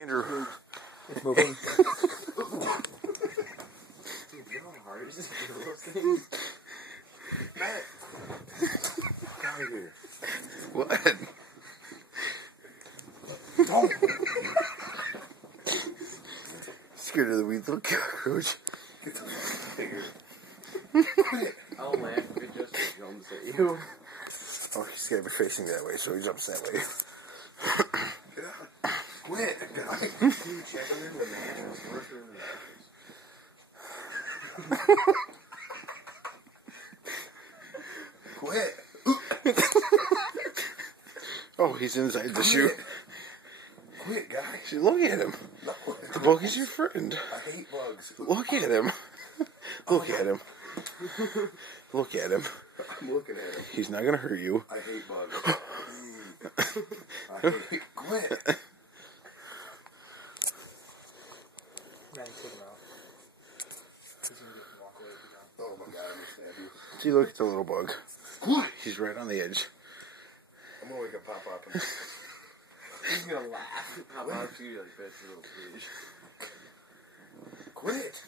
Andrew. It's moving. Dude, you know how hard it is to do those things? Matt. Get out of here. What? Don't. Scared of the wee little cockroach. Get the figure. I'll laugh if it just jumps at you. Oh, he's gotta be facing that way, so he jumps that way. Get out. Quit, guy. Dude, check him in the mattress. Worse than the mattress. Quit. Oh, he's inside the shoe. Quit, guy. See, look at him. No. The bug is your friend. I hate bugs. Look at him. Look at him. Look at him. I'm looking at him. He's not gonna hurt you. I hate bugs. I hate. Quit. Now you take him out. He's gonna get him walk away if you don't. Oh my god, I'm gonna stab you. See, look at the little bug. Quit. He's right on the edge. I'm gonna wake up Pop Up. He's gonna laugh. How about you like that's a little fish? Quit.